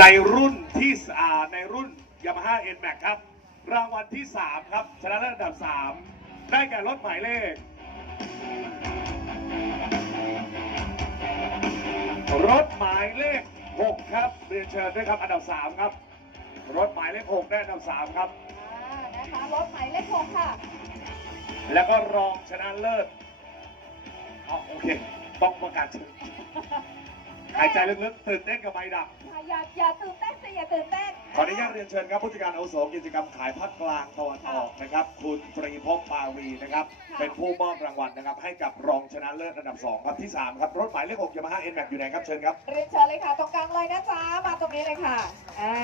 ในรุ่นที่สอ่าในรุ่น Yamaha n m a x ครับ รางวัลที่ 3 ครับ ชนะเลิศอันดับ 3 ได้แก่รถหมายเลข รถหมายเลข 6 ครับเรียนเชิญด้วยครับอันดับ 3 ครับ รถหมายเลข 6 ได้อันดับ 3 ครับ อ่านะคะรถหมายเลขหกค่ะ แล้วก็รองชนะเลิศอ๋อโอเค ต้องประกาศชื่อ หายใจลึกๆตื่นเต้นกับใบดับอย่าอย่าตื่นเต้นสิอย่าตื่นเต้นขออนุญาตเรียนเชิญครับผู้จัดการอาวุโสกิจกรรมขายภาคกลางตะวันออกนะครับ คุณตรีภพปาวีนะครับ เป็นผู้มอบรางวัลนะครับ ให้กับรองชนะเลิศอันดับ 2 ครับที่ 3 ครับ รถหมายเลข6ยามาฮ่าเอ็นแม็กอยู่ไหนครับ เชิญครับ เรียนเชิญเลยค่ะ ตรงกลางเลยนะจ๊ะมาตรงนี้เลยค่ะอ่า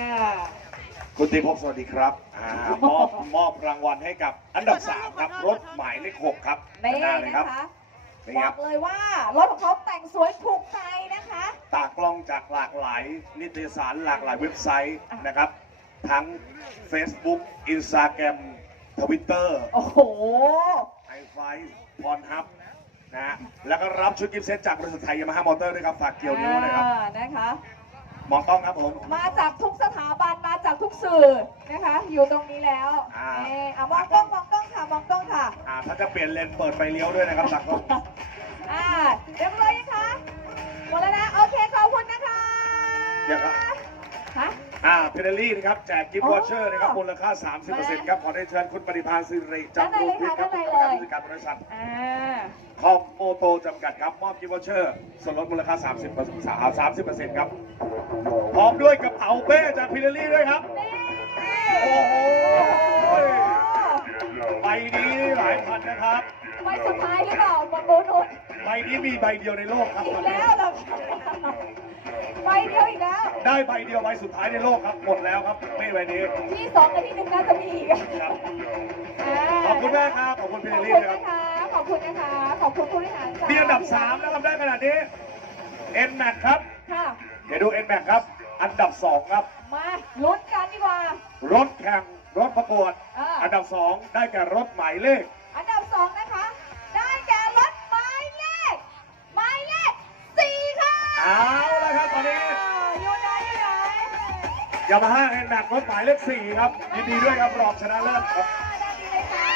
คุณตรีภพสวัสดีครับอ่ามอบมอบรางวัลให้กับอันดับ 3 ครับ รถหมายเลข6ครับนี่หน้าเลยนะครับ คะ นี่บคอรับกเลยว่ารถของเขาแต่งสวยถูกใจนะคะ ตากล้องจากหลากหลาย นิตยสารหลากหลายเว็บไซต์นะครับ ทั้ง Facebook Instagram Twitter โอ้โห ไอไฟพรฮับนะฮะแล้วก็รับชุดกิฟต์เซตจากบริษัทไทยยามาฮ่ามอเตอร์ด้วยครับ ฝากเกี่ยวนิ้วนะครับ อ่านะคะ มองต้องครับผม มาจากทุกสถาบันมาจากทุกสื่อ นะคะ อยู่ตรงนี้แล้วอ่า เอ่อะมองกล้องมองกล้องค่ะมองกล้องค่ะอ่าถ้าจะเปลี่ยนเลนเปิดไฟเลี้ยวด้วยนะครับตากล้องอ่าเรียบร้อยยังคะหมดแล้วนะโอเคขอบคุณนะคะเดี๋ยวครับ ฮะ อ่าเพเดลี่นะครับแจกกิฟต์อ๋อวอเชอร์นะครับมูลค่า 30%ครับขอได้เชิญคุณปฏิภาณสิริจำรูนวิทย์ครับด้านผู้ในจัดเลยการผู้จัดการบริษัทอ่า คอมโมโตจำกัดครับ มอบกิฟต์วอเชอร์ส่วนลดมูลค่า 30% 30%ครับพร้อมด้วยกระเป๋าเป้จากพิเดลี่ด้วยครับ นี่ โอ้โหใบนี้หลายพันนะครับใบสุดท้ายหรือเปล่าบนบูนุนใบนี้มีใบเดียวในโลกครับอีตกอนนี้แล้วเหรอใบเดียวอีกแล้ว ได้ใบเดียวใบสุดท้ายในโลกครับ หมดแล้วครับ ไม่ใบนี้ที่สองกับที่หนึ่งน่าจะมีอีกครับาขอบคุณมากครับ ขอบคุณพิขเดอบลี่คุณนะครับ นะคะ ขอบคุณนะคะ ขอบคุณผู้บริหารจ้ามีอันดับ 3 แล้วครับได้ขนาดนี้ n m a x ครับ ค่ะ เดี๋ยวดู n m a x ครับ อันดับ 2 ครับ มา ลุ้นกันดีกว่า รถแข่งรถประกวดอ่าอันดับ2ได้แก่รถหมายเลข อันดับสองนะคะ ได้แก่รถหมายเลขหมายเลขสี่ค่ะเอาละครับตอนนี้ อยู่ไหนอยู่ไหนยามาฮ่า n m a x รถหมายเลข4ครับยินดีด้วยครับรองชนะเลิศครับด้านนี้เลยค่ะ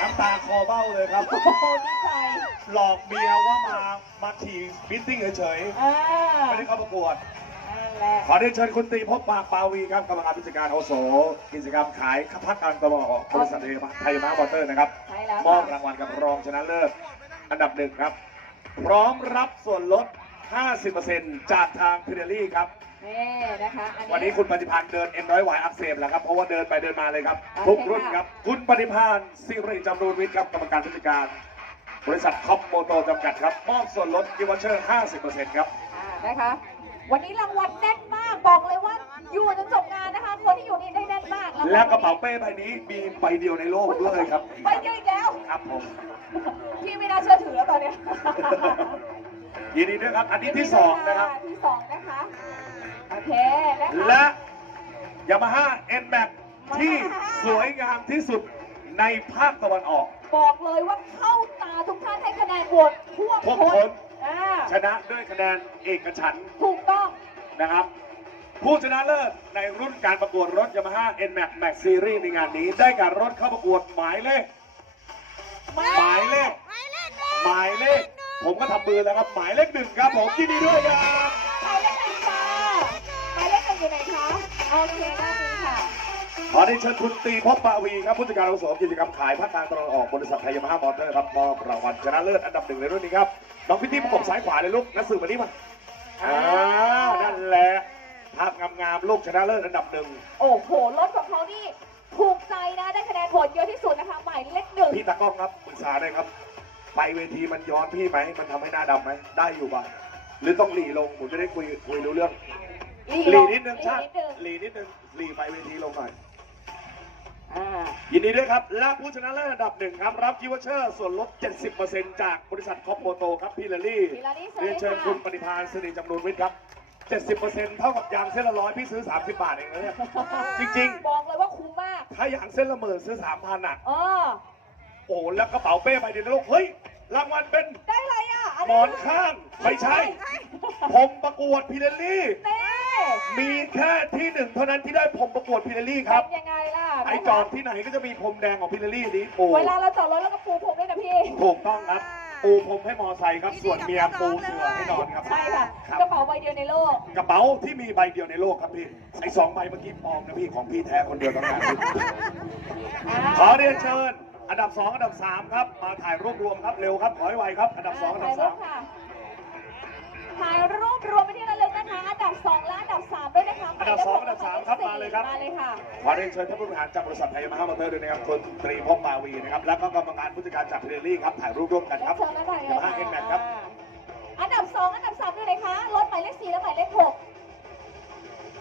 น้ำตาคอเบ้าเลยครับ โอ้โหดีใจหลอกเมียว่ามามาขี่มิทติ้งเฉยอ่าๆไม่ได้เข้าประกวดนั่นแหละ ขอได้เชิญคุณตรีพบปากปาวีครับกรรมการผู้จัดการโอโสกิจกรรมขายข้าวพักการตลอดบริษัทไทยมาร์มอเตอร์นะครับใช่แล้วมอบค่ะรางวัลกับรองชนะเลิศอันดับหนึ่งครับ พร้อมรับส่วนลด 50%จากทางพิเดลี่ครับ นี่นะคะอันวันนี้คุณปฏิพันธ์เดินเอ็นร้อยหวายอักเสบแล้วครับ เพราะว่าเดินไปเดินมาเลยครับ โอเคทุกรุ่นค่ะครับ คุณปฏิพันธ์สิริจำรูนวิทย์ครับกรรมการผู้จัดการ บริษัทคอมโมโตจำกัดครับ มอบส่วนลดกิวเชอร์ 50%ครับ อ่านะคะ วันนี้รางวัลแน่นมากบอกเลยว่าอยู่จนจบงานนะคะ คนที่อยู่นี่ได้แน่นมากงวัลและกระเป๋าเป้ใบนี้มีใบเดียวในโลกเลยครับไปเดียวอีกแล้วครับผมพี่ไม่น่าเชื่อถือแล้วตอนเนี้ยยินดีด้วยครับ อันนี้ที่สองนะครับ ที่สองนะคะโอเคนะคะและยามาฮ่า n m a x ที่สวยงามที่สุดในภาคตะวันออก บอกเลยว่าเข้าตาทุกท่านให้คะแนนโหวตท่วมท่วมท้ท้นนอ่าชนะด้วยคะแนนเอกฉันท์ถูกต้อง นะครับ ผู้ชนะเลิศในรุ่นการประกวดรถยามาฮ่า n m a x Max Series ในงานนี้ ได้การรถเข้าประกวดหมายเลข หมายเลขหมายเลข ผมก็ทำมือแล้วครับ หมายเลขหนึ่งครับผมยินดีด้วยครับหมายเลขหนึ่งค่ะหมายเลขหนึ่งอยู่ไหนคะโอเคด้านนี้ค่ะขอได้เชิญคุณตีพบปาวีครับผู้จัดการอาวุโสกิจกรรมขายภาคกลางตะวันออกบริษัทไทยยามาฮ่ามอเตอร์ครับมอบรางวัลชนะเลิศอันดับหนึ่งในรุ่นนี้ครับน้องพิตตี้ประกบซ้ายขวาเลยลูกนักสืบมานี่มาอ้าวนั่น แหละภาพงามๆลูกชนะเลิศอันดับหนึ่งโอ้โหรถของเขานี่ถูกใจนะได้คะแนนโหวตเยอะที่สุดนะคะหมายเลขหนึ่งพี่ตากล้องครับปรึกษาหน่อยครับ ไปเวทีมันย้อนพี่ไหมมันทำให้หน้าดำไหมได้อยู่ป่ะหรือต้องหลีลงผมจะได้คุยคุยรู้เรื่องหลีนิดนึงชาตินิดนึงหลีนิดนึงหลีไปเวทีลงหน่อยอ่า ยินดีด้วยครับและผู้ชนะเลิศอันดับหนึ่งครับ รับกิวเชอร์ส่วนลด 70%จากบริษัทคอปโมโตครับพี่ลลี่พี่ลลี่สวัสดีเรียนเชิญค่ะ คุณปฏิภาณสิริจำนวนวิทย์ครับ 70%เท่ากับยางเส้นละร้อยพี่ซื้อ 30 บาทเองนะเนี่ย จริงๆ บอกเลยว่าคุ้มมาก ถ้ายางเส้นละหมื่นซื้อ 3,000อะ เออ โอ้โหแล้วกระเป๋าเป้ใบเดียวในโลกเฮ้ย รางวัลเป็นได้อะไรอะหมอนข้างไม่ใช่ ผมประกวดพี่ลลี่นี่มีแค่ที่หนึ่งเท่านั้นที่ได้พรมประกวดพิลลี่ครับ เป็นยังไงล่ะไอจอดที่ไหนก็จะมีพรมแดงของพิลลี่นี้ปูเวลาเราจอดรถแล้วก็ปูพรมด้วยนะพี่ ถูกต้องครับ ปูพรมให้มอไซค์ครับ ส่วนเมียปูเสือให้นอนครับ ใช่ค่ะครับ กระเป๋าใบเดียวในโลก กระเป๋าที่มีใบเดียวในโลกครับพี่ ไอสองใบเมื่อกี้ปลอมนะพี่ของพี่แท้คนเดียวต้องการพี่ขอเรียนเชิญ อันดับสองอันดับสามครับ มาถ่ายรูปรวมครับเร็วครับขอให้ไวครับ อันดับสองอันดับถ่ายรูสาปมค่ะถ่ายรูป เลยครับมาเลยค่ะขอเรียนเชิญท่านผู้บริหารจากบริษัทไทยมหามอเตอร์ด้วยนะครับคุณตรีพบปาวีนะครับแล้วก็กรรมการผู้จัดการจากพิลลี่ครับถ่ายรูปร่วมกันครับเชิญแล้วถ่ายเลยยามาฮ่าเอ็นแมนครับอันดับสองอันดับสามด้วยนะคะรถหมายเลขสี่และหมายเลขหก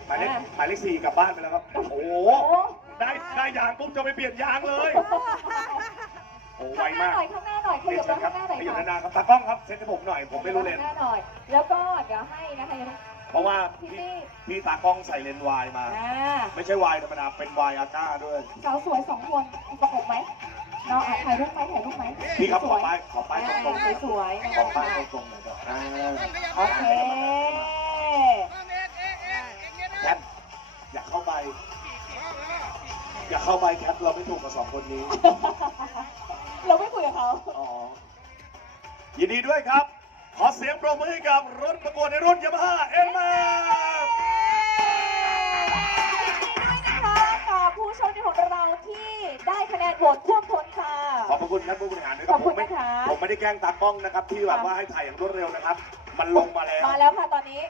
หมายเลขอ่าหมายเลขสี่กลับบ้านไปแล้วครับ โอ้โหโอ้ได้ได้ยางปุ๊บจะไปเปลี่ยนยางเลยโอ้ไวข้างหน้ามากหน่อยข้างหน้าหน่อยขเรียยันบเชิมาญครับข้างหน้าหน่อยขยับค่ะนานๆครับตากล้องครับเซ็นให้ผมหน่อยผมไม่รู้เลนข้างหน้าหน่อย แล้วก็เดี๋ยวให้นะคะ เพราะว่าพี่พี่ตี้พี่ตากล้องใส่เลนส์วายมา อ่าไม่ใช่วายธรรมดาเป็นวายอาก้าด้วย สาวสวยสองคนประกบไหมเนาะอะถ่ายรูปไหมถ่ายรูปไหมพี่ครับสขอวยป้ายขอป้ายตรงๆหน่อยสวยๆขอป้ายตรงๆหน่อยครับอ่าโอเคแคทอยากเข้าไป อยากเข้าไปแคทเราไม่ถูกกับสองคนนี้ เราไม่คุยกับเขา อ๋อยินดีด้วยครับ ขอเสียงปรบมือให้กับรถประกวดในรุ่นยามาฮ่าเอ็นมานะคะกับผู้โชมดีของเราที่ได้คะแนนโหวตท่วมท้นค่ะ ขอบพระคุณท่านผู้บริหารด้วยครับขอบคุณผมไม่นะคะผมไม่ได้แกล้งตากล้องนะครับ ที่แบบว่าให้ถ่ายอย่างรวดเร็วนะครับ มันลงมาแล้ว มาแล้วค่ะตอนนี้